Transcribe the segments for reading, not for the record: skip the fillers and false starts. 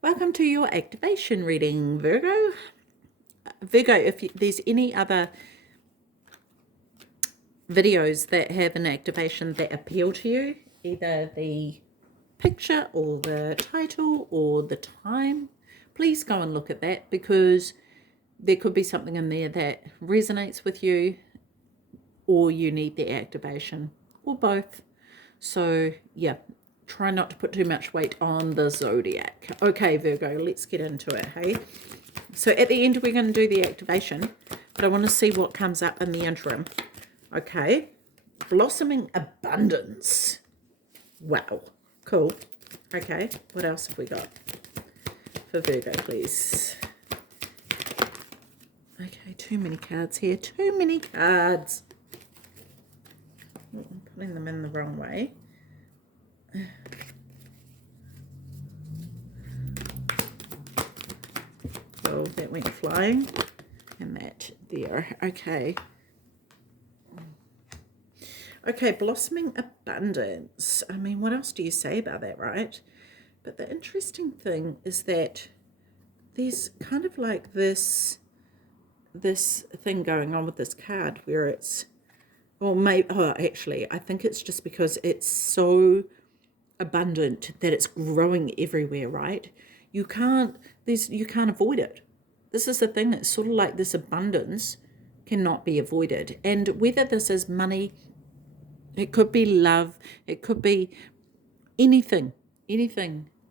Welcome to your activation reading, Virgo. Virgo, if there's any other videos that have an activation that appeal to you, either the picture or the title or the time, please go and look at that, because there could be something in there that resonates with you, or you need the activation, or both. So yeah, try not to put too much weight on the zodiac. Okay, Virgo, let's get into it, hey? So at the end, we're going to do the activation, but I want to see what comes up in the interim. Okay, blossoming abundance. Wow, cool. Okay, what else have we got for Virgo, please? Okay, too many cards here. Too many cards. Oh, I'm putting them in the wrong way. So that went flying. And that there. Okay. Okay, blossoming abundance. I mean, what else do you say about that, right? But the interesting thing is that there's kind of like this thing going on with this card where it's, or maybe, oh, actually, I think it's just because it's so abundant that it's growing everywhere, right? You can't avoid it. This is the thing. It's sort of like this abundance cannot be avoided. And whether this is money, it could be love, it could be anything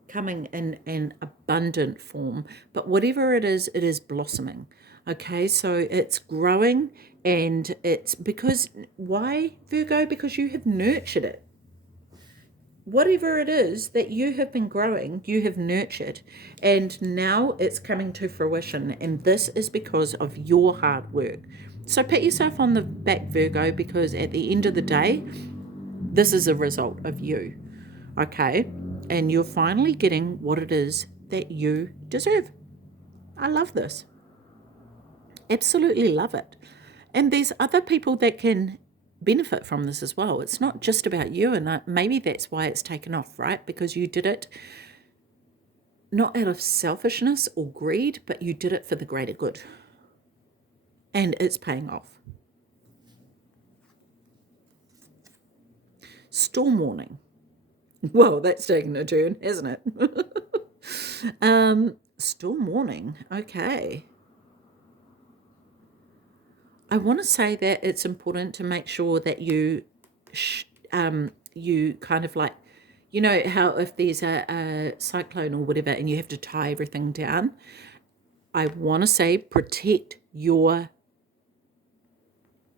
coming in an abundant form. But whatever it is blossoming. Okay, so it's growing, and it's because, why, Virgo? Because you have nurtured it. Whatever it is that you have been growing, you have nurtured, and now it's coming to fruition. And this is because of your hard work. So pat yourself on the back, Virgo, because at the end of the day, this is a result of you. Okay? And you're finally getting what it is that you deserve. I love this. Absolutely love it. And there's other people that can benefit from this as well. It's not just about you, and maybe that's why it's taken off, right? Because you did it not out of selfishness or greed, but you did it for the greater good. And it's paying off. Storm warning. Well, that's taken a turn, hasn't it? Storm warning. Okay. I want to say that it's important to make sure that you kind of like, you know how if there's a cyclone or whatever and you have to tie everything down, I want to say protect your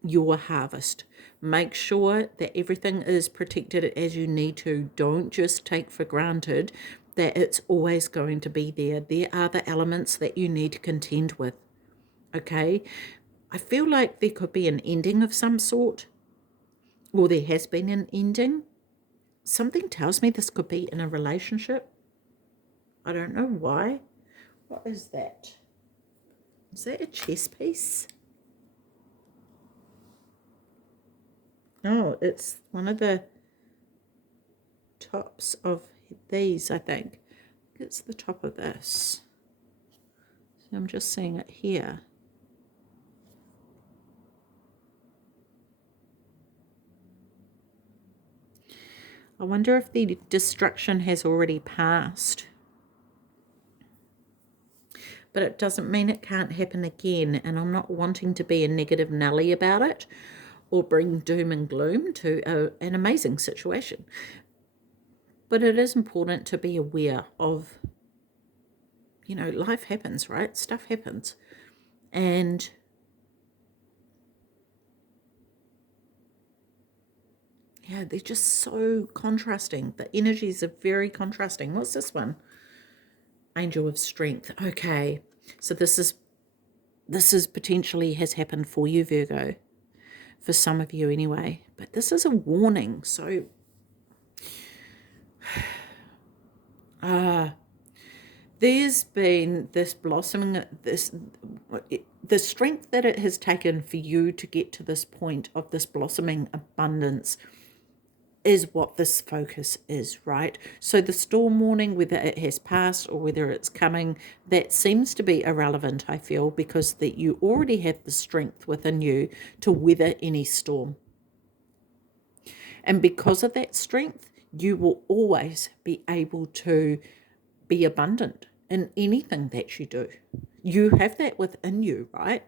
harvest. Make sure that everything is protected as you need to. Don't just take for granted that it's always going to be there. There are the elements that you need to contend with. Okay? I feel like there could be an ending of some sort, or there has been an ending. Something tells me this could be in a relationship. I don't know why. What is that? Is that a chess piece? No, it's one of the tops of these, I think. It's the top of this. So I'm just seeing it here. I wonder if the destruction has already passed. But it doesn't mean it can't happen again. And I'm not wanting to be a negative Nelly about it or bring doom and gloom to an amazing situation. But it is important to be aware of, you know, life happens, right? Stuff happens. And yeah, they're just so contrasting. The energies are very contrasting. What's this one? Angel of Strength. Okay. So this is potentially has happened for you, Virgo. For some of you anyway. But this is a warning. So there's been this blossoming, the strength that it has taken for you to get to this point of this blossoming abundance is what this focus is, right? So the storm warning, whether it has passed or whether it's coming, that seems to be irrelevant, I feel, because that you already have the strength within you to weather any storm. And because of that strength, you will always be able to be abundant in anything that you do. You have that within you, right?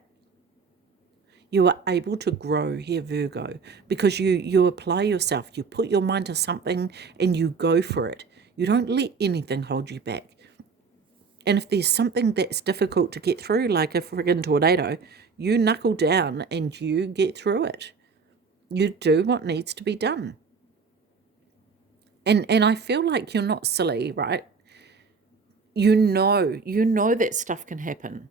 You are able to grow here, Virgo, because you apply yourself. You put your mind to something and you go for it. You don't let anything hold you back. And if there's something that's difficult to get through, like a friggin' tornado, you knuckle down and you get through it. You do what needs to be done. And I feel like you're not silly, right? You know that stuff can happen.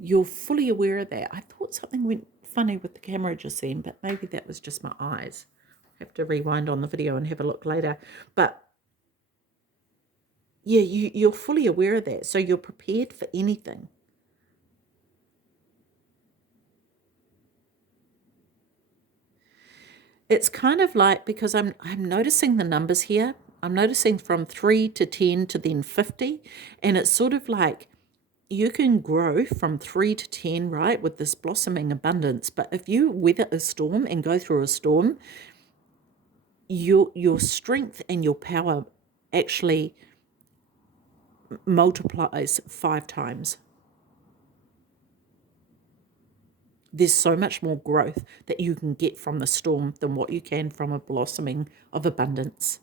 You're fully aware of that. I thought something went funny with the camera just then, but maybe that was just my eyes. I have to rewind on the video and have a look later. But yeah, you're fully aware of that. So you're prepared for anything. It's kind of like, because I'm noticing the numbers here. I'm noticing from 3 to 10 to then 50. And it's sort of like you can grow from 3 to 10, right, with this blossoming abundance. But if you weather a storm and go through a storm, your strength and your power actually multiplies 5 times. There's so much more growth that you can get from the storm than what you can from a blossoming of abundance.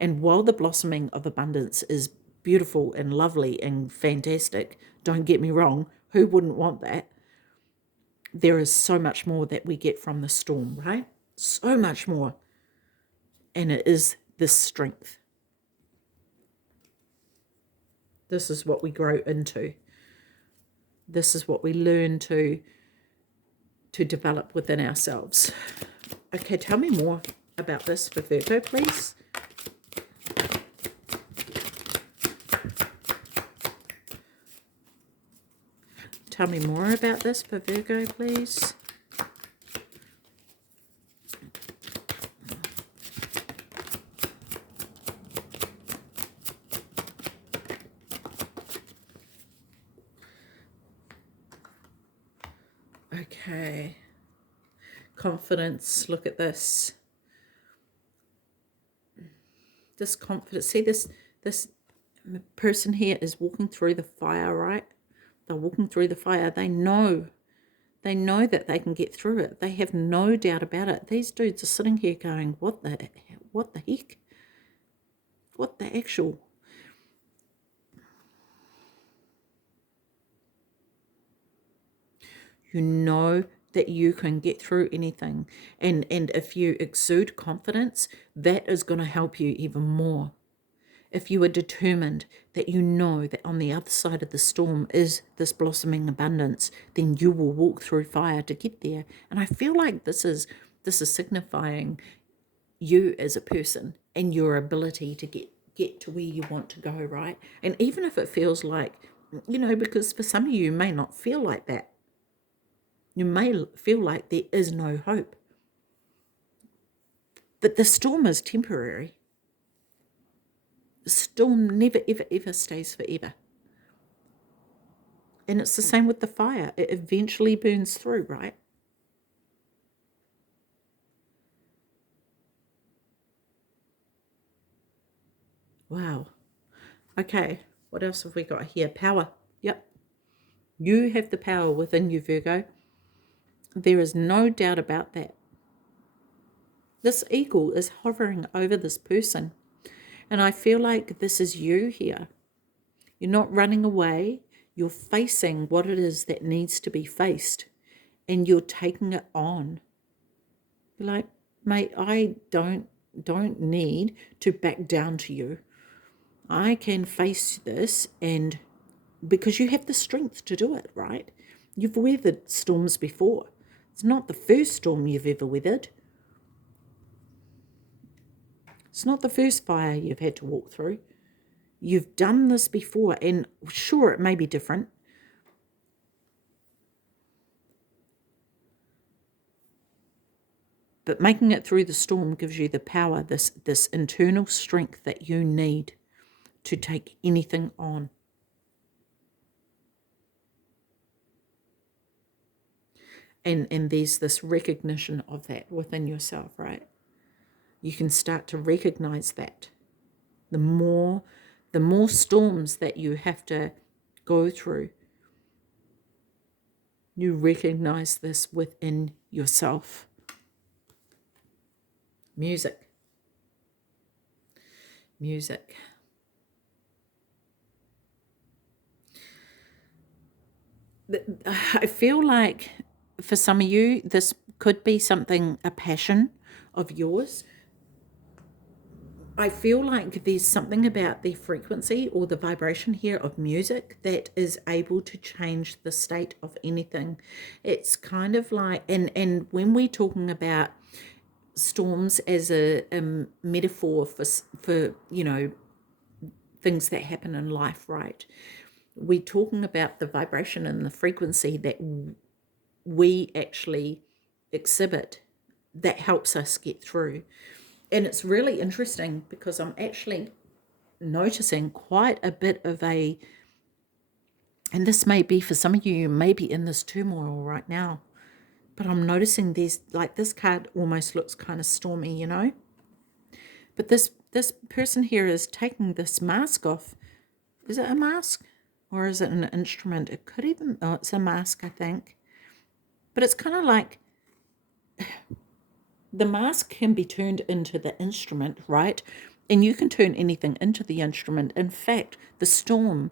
And while the blossoming of abundance is beautiful and lovely and fantastic, don't get me wrong, who wouldn't want that? There is so much more that we get from the storm, right? So much more. And it is this strength. This is what we grow into. This is what we learn to develop within ourselves. Okay, tell me more about this for Virgo, please. Tell me more about this for Virgo, please. Okay. Confidence. Look at this. This confidence. See, this person here is walking through the fire, right? They're walking through the fire. They know that they can get through it. They have no doubt about it. These dudes are sitting here going, what the heck? What the actual? You know that you can get through anything. And if you exude confidence, that is going to help you even more. If you are determined that you know that on the other side of the storm is this blossoming abundance, then you will walk through fire to get there. And I feel like this is signifying you as a person and your ability to get to where you want to go, right? And even if it feels like, because for some of you may not feel like that. You may feel like there is no hope. But the storm is temporary. The storm never, ever, ever stays forever. And it's the same with the fire. It eventually burns through, right? Wow. Okay, what else have we got here? Power. Yep. You have the power within you, Virgo. There is no doubt about that. This eagle is hovering over this person. And I feel like this is you here. You're not running away. You're facing what it is that needs to be faced. And you're taking it on. You're like, mate, I don't need to back down to you. I can face this, and because you have the strength to do it, right? You've weathered storms before. It's not the first storm you've ever weathered. It's not the first fire you've had to walk through. You've done this before, and sure, it may be different. But making it through the storm gives you the power, this internal strength that you need to take anything on. And there's this recognition of that within yourself, right? You can start to recognize that. The more storms that you have to go through, you recognize this within yourself. Music. I feel like for some of you, this could be something, a passion of yours. I feel like there's something about the frequency or the vibration here of music that is able to change the state of anything. It's kind of like, and when we're talking about storms as a metaphor for things that happen in life, right? We're talking about the vibration and the frequency that we actually exhibit that helps us get through. And it's really interesting because I'm actually noticing quite a bit of and this may be for some of you, you may be in this turmoil right now, but I'm noticing there's like this card almost looks kind of stormy, But this person here is taking this mask off. Is it a mask or is it an instrument? It could even, it's a mask, I think. But it's kind of like the mask can be turned into the instrument, right? And you can turn anything into the instrument. In fact, the sounds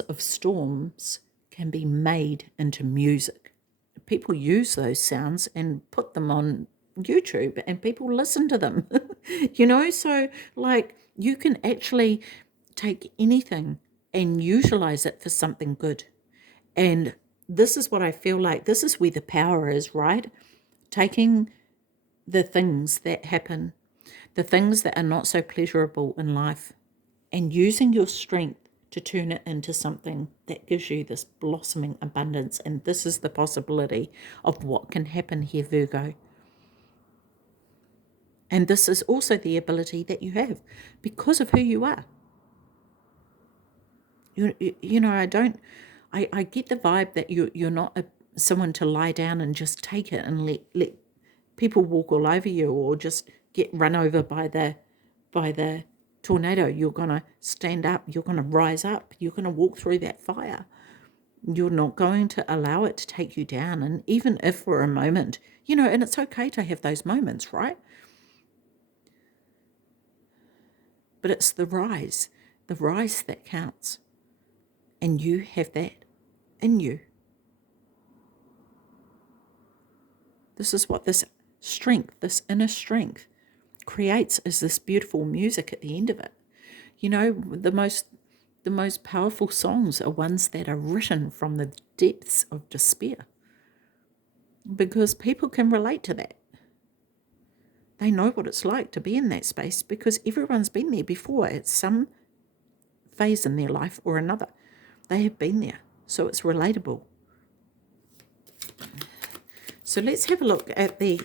of storms can be made into music. People use those sounds and put them on YouTube and people listen to them, so like you can actually take anything and utilize it for something good. And this is what I feel like, this is where the power is, right? Taking the things that happen, the things that are not so pleasurable in life, and using your strength to turn it into something that gives you this blossoming abundance. And this is the possibility of what can happen here, Virgo. And this is also the ability that you have because of who you are. I get the vibe that you're not someone to lie down and just take it and let people walk all over you or just get run over by the tornado. You're going to stand up, you're going to rise up, you're going to walk through that fire. You're not going to allow it to take you down. And even if for a moment, and it's okay to have those moments, right? But it's the rise that counts. And you have that in you. This is what this strength, this inner strength creates, is this beautiful music at the end of it. The most powerful songs are ones that are written from the depths of despair, because people can relate to that. They know what it's like to be in that space because everyone's been there before at some phase in their life or another. They have been there, so it's relatable. So let's have a look at the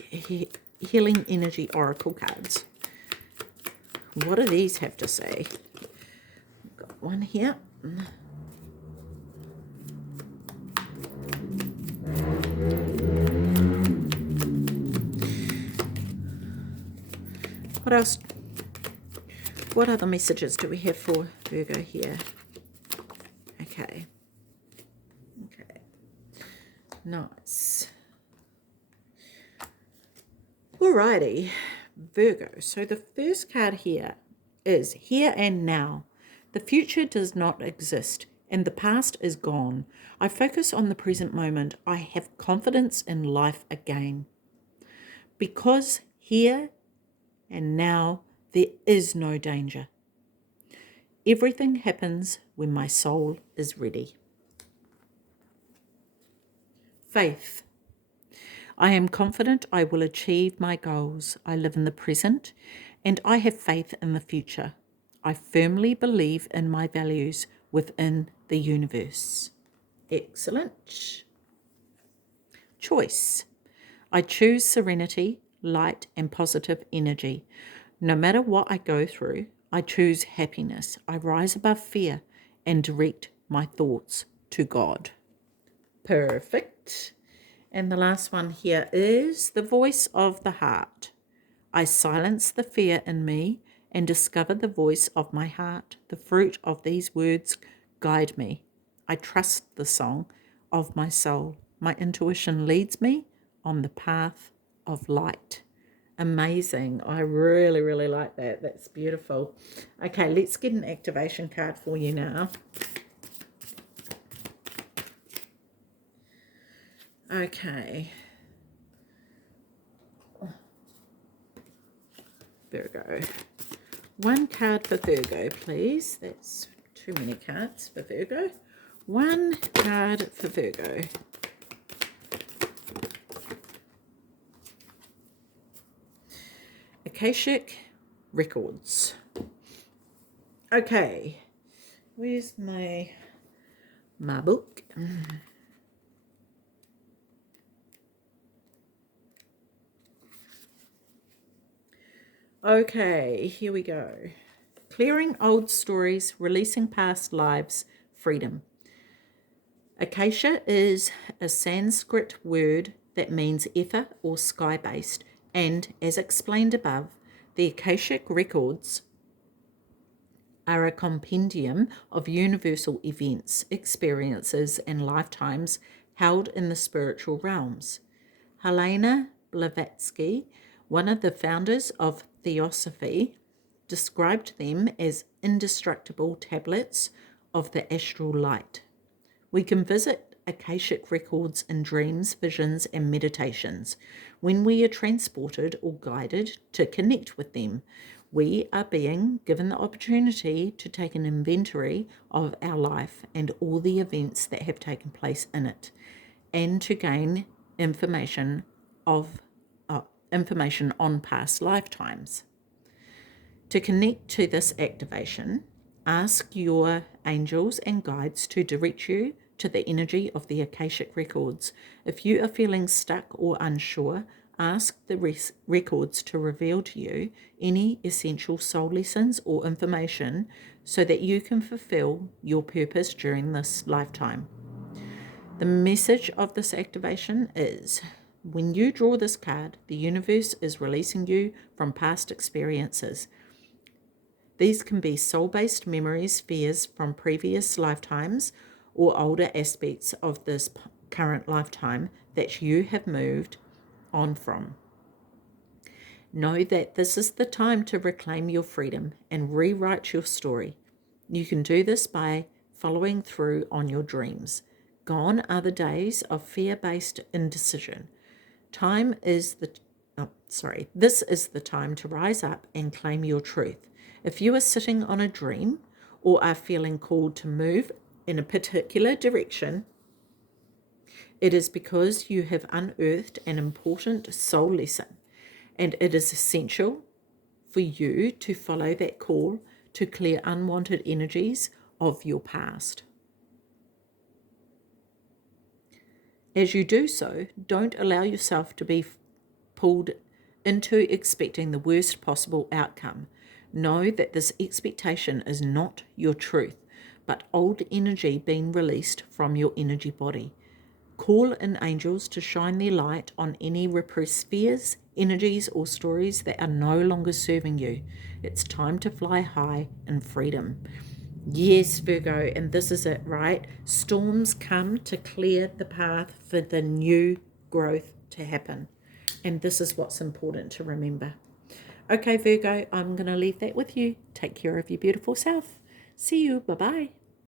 Healing Energy Oracle cards. What do these have to say? Got one here. What else? What other messages do we have for Virgo here? Okay. Nice. Alrighty, Virgo. So the first card here is here and now. The future does not exist and the past is gone. I focus on the present moment. I have confidence in life again. Because here and now there is no danger. Everything happens when my soul is ready. Faith. I am confident I will achieve my goals. I live in the present and I have faith in the future. I firmly believe in my values within the universe. Excellent. Choice. I choose serenity, light, and positive energy. No matter what I go through, I choose happiness. I rise above fear and direct my thoughts to God. Perfect. And the last one here is the voice of the heart. I silence the fear in me and discover the voice of my heart. The fruit of these words guide me. I trust the song of my soul. My intuition leads me on the path of light. Amazing. I really, really like that. That's beautiful. Okay, let's get an activation card for you now. Okay. Virgo. One card for Virgo, please. That's too many cards for Virgo. One card for Virgo. Akashic Records. Okay. Where's my book? Okay, here we go. Clearing old stories, releasing past lives, freedom. Akasha is a Sanskrit word that means ether or sky-based, and as explained above, the Akashic records are a compendium of universal events, experiences, and lifetimes held in the spiritual realms. Helena Blavatsky, one of the founders of Theosophy, described them as indestructible tablets of the astral light. We can visit Akashic records in dreams, visions, and meditations. When we are transported or guided to connect with them, we are being given the opportunity to take an inventory of our life and all the events that have taken place in it, and to gain information on past lifetimes. To connect to this activation, ask your angels and guides to direct you to the energy of the Akashic records. If you are feeling stuck or unsure, ask the records to reveal to you any essential soul lessons or information so that you can fulfill your purpose during this lifetime. The message of this activation is: when you draw this card, the universe is releasing you from past experiences. These can be soul-based memories, fears from previous lifetimes, or older aspects of this current lifetime that you have moved on from. Know that this is the time to reclaim your freedom and rewrite your story. You can do this by following through on your dreams. Gone are the days of fear-based indecision. This is the time to rise up and claim your truth. If you are sitting on a dream or are feeling called to move in a particular direction, it is because you have unearthed an important soul lesson, and it is essential for you to follow that call to clear unwanted energies of your past. As you do so, don't allow yourself to be pulled into expecting the worst possible outcome. Know that this expectation is not your truth, but old energy being released from your energy body. Call in angels to shine their light on any repressed fears, energies, or stories that are no longer serving you. It's time to fly high in freedom. Yes, Virgo, and this is it, right? Storms come to clear the path for the new growth to happen. And this is what's important to remember. Okay, Virgo, I'm going to leave that with you. Take care of your beautiful self. See you. Bye-bye.